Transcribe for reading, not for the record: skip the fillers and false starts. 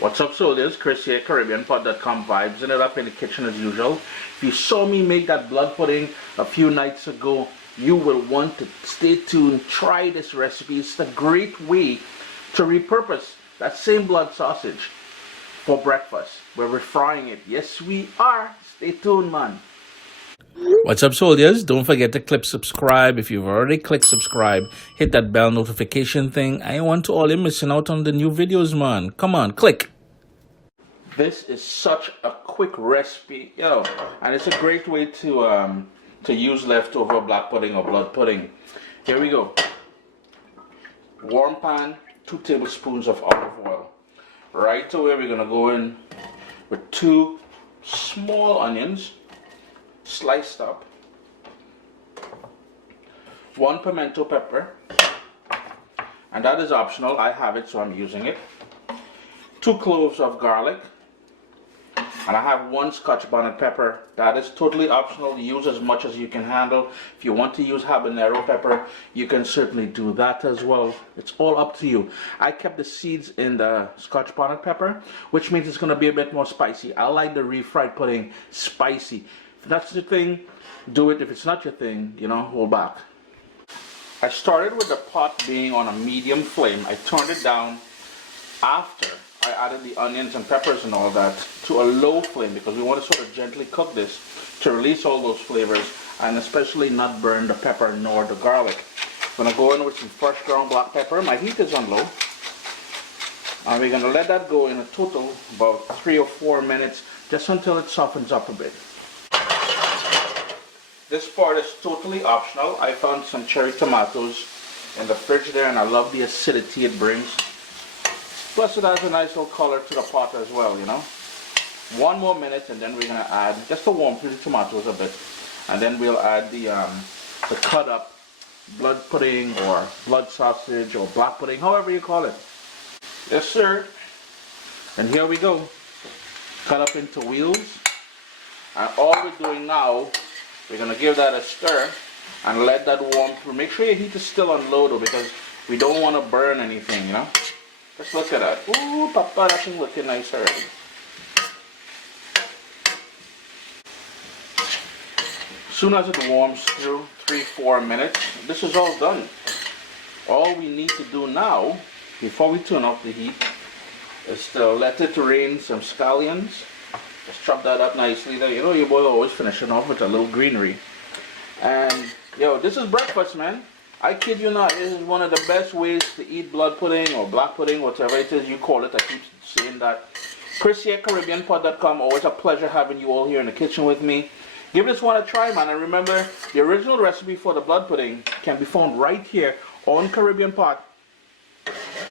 What's up, soldiers? Chris here, caribbeanpot.com, vibes it up in the kitchen as usual. If you saw me make that blood pudding a few nights ago, you will want to stay tuned, try this recipe. It's a great way to repurpose that same blood sausage for breakfast. We're refrying it. Yes, we are. Stay tuned, man. What's up, soldiers? Don't forget to click subscribe. If you've already clicked subscribe, hit that bell notification thing. I want to all you missing out on the new videos, man. Come on, click. This is such a quick recipe, and it's a great way to use leftover black pudding or blood pudding. Here we go. Warm pan, 2 tablespoons of olive oil. Right away, we're gonna go in with 2 small onions, sliced up, 1 pimento pepper, and that is optional. I have it, so I'm using it. 2 cloves of garlic, and I have 1 scotch bonnet pepper. That is totally optional. Use as much as you can handle. If you want to use habanero pepper, you can certainly do that as well. It's all up to you. I kept the seeds in the scotch bonnet pepper, which means it's going to be a bit more spicy. I like the refried pudding spicy. If that's your thing, do it. If it's not your thing, hold back. I started with the pot being on a medium flame. I turned it down after I added the onions and peppers and all that to a low flame because we want to sort of gently cook this to release all those flavors and especially not burn the pepper nor the garlic. I'm going to go in with some fresh ground black pepper. My heat is on low. And we're going to let that go in a total about 3 or 4 minutes just until it softens up a bit. This part is totally optional. I found some cherry tomatoes in the fridge there and I love the acidity it brings. Plus it has a nice little color to the pot as well, 1 more minute and then we're going to add, just to warm through the tomatoes a bit, and then we'll add the cut up blood pudding or blood sausage or black pudding, however you call it. Yes, sir. And here we go. Cut up into wheels. And all we're doing now, we're going to give that a stir and let that warm through. Make sure your heat is still on low though, because we don't want to burn anything, Just look at that. Ooh, Papa, that thing looking nice already. As soon as it warms through, 3-4 minutes, this is all done. All we need to do now, before we turn off the heat, is to let it rain some scallions. Just chop that up nicely there. Your boy always finishing off with a little greenery. And, this is breakfast, man. I kid you not, this is one of the best ways to eat blood pudding or black pudding, whatever it is you call it. I keep saying that. Chris here, caribbeanpot.com. Always a pleasure having you all here in the kitchen with me. Give this one a try, man. And remember, the original recipe for the blood pudding can be found right here on Caribbean Pot.